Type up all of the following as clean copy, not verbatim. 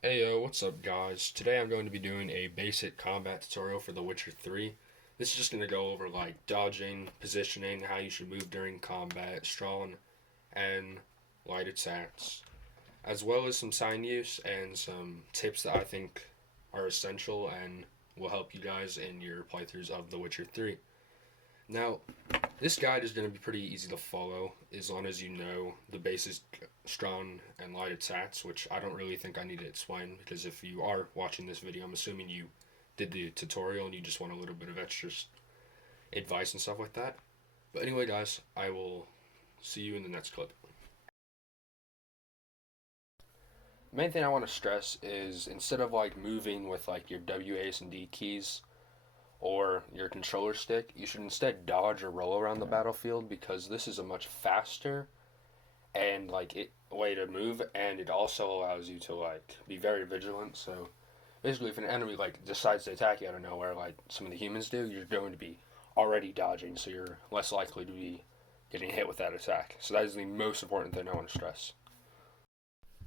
Hey what's up guys? Today I'm going to be doing a basic combat tutorial for The Witcher 3. This is just going to go over like dodging, positioning, how you should move during combat, strong and light attacks, as well as some sign use and some tips that I think are essential and will help you guys in your playthroughs of The Witcher 3. Now, this guide is going to be pretty easy to follow as long as you know the basic strong and light attacks, which I don't really think I need to explain because if you are watching this video, I'm assuming you did the tutorial and you just want a little bit of extra advice and stuff like that. But anyway, guys, I will see you in the next clip. The main thing I want to stress is instead of like moving with like your W, A, and D keys or your controller stick, you should instead dodge or roll around the battlefield because this is a much faster and like it way to move, and it also allows you to like be very vigilant. So basically, if an enemy like decides to attack you out of nowhere, like some of the humans do, you're going to be already dodging, so you're less likely to be getting hit with that attack. So that is the most important thing I want to stress.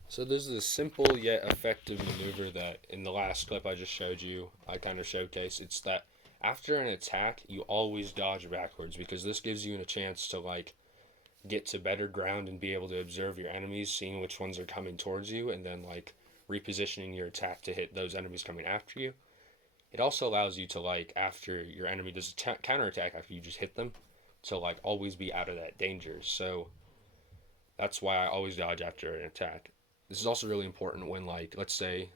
So this is a simple yet effective maneuver that in the last clip I just showed you, I kind of showcased. It's that after an attack, you always dodge backwards because this gives you a chance to like get to better ground and be able to observe your enemies, seeing which ones are coming towards you, and then like repositioning your attack to hit those enemies coming after you. It also allows you to like after your enemy does a counterattack after you just hit them, to like always be out of that danger. So that's why I always dodge after an attack. This is also really important when like let's say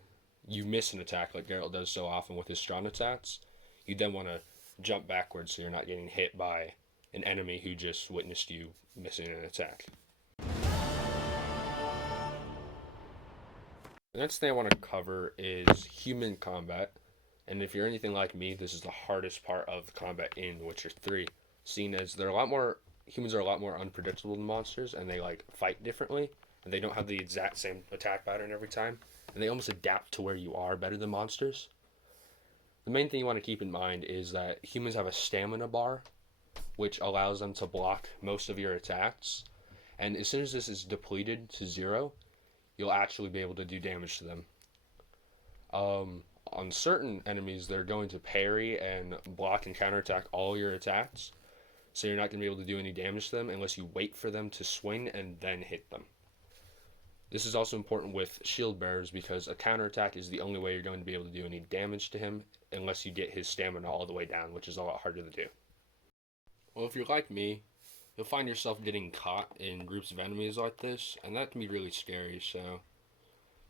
you miss an attack like Geralt does so often with his strong attacks. You then want to jump backwards so you're not getting hit by an enemy who just witnessed you missing an attack. The next thing I want to cover is human combat. And if you're anything like me, this is the hardest part of combat in Witcher 3. Seeing as they're a lot more humans are a lot more unpredictable than monsters and they like fight differently and they don't have the exact same attack pattern every time and they almost adapt to where you are better than monsters. The main thing you want to keep in mind is that humans have a stamina bar which allows them to block most of your attacks. And as soon as this is depleted to zero, you'll actually be able to do damage to them. On certain enemies, they're going to parry and block and counterattack all your attacks. So you're not going to be able to do any damage to them unless you wait for them to swing and then hit them. This is also important with shield bearers because a counterattack is the only way you're going to be able to do any damage to him unless you get his stamina all the way down, which is a lot harder to do. Well, if you're like me, you'll find yourself getting caught in groups of enemies like this, and that can be really scary. So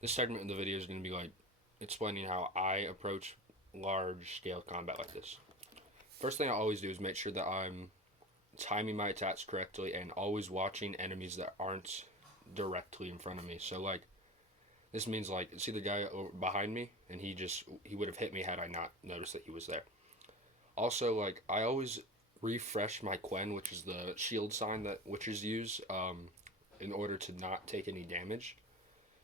this segment of the video is going to be like explaining how I approach large scale combat like this. First thing I always do is make sure that I'm timing my attacks correctly and always watching enemies that aren't directly in front of me. So like this means like see the guy behind me and he would have hit me had I not noticed that he was there. Also like I always refresh my Quen, which is the shield sign that witches use, in order to not take any damage.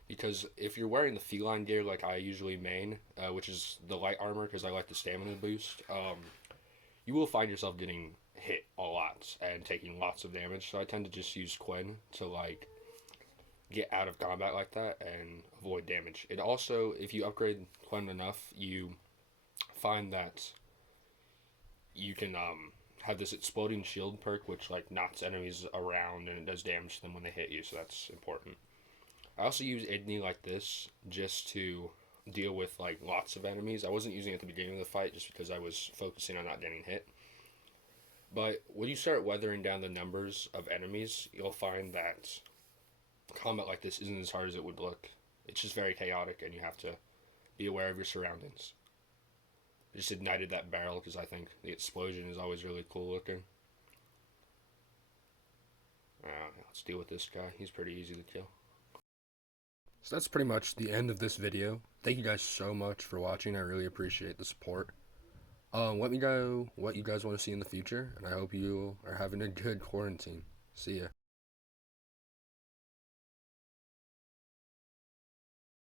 Because if you're wearing the feline gear like I usually main, which is the light armor because I like the stamina boost, you will find yourself getting hit a lot and taking lots of damage. So I tend to just use Quen to like get out of combat like that and avoid damage. It also, if you upgrade Quen enough, you find that you can have this exploding shield perk, which like knocks enemies around and it does damage to them when they hit you. So that's important. I also use Igni like this just to deal with like lots of enemies. I wasn't using it at the beginning of the fight just because I was focusing on not getting hit. But when you start weathering down the numbers of enemies, you'll find that combat like this isn't as hard as it would look. It's just very chaotic and you have to be aware of your surroundings. I just ignited that barrel because I think the explosion is always really cool looking. Let's deal with this guy. He's pretty easy to kill. So that's pretty much the end of this video. Thank you guys so much for watching. I really appreciate the support. Let me know what you guys want to see in the future, and I hope you are having a good quarantine. See ya.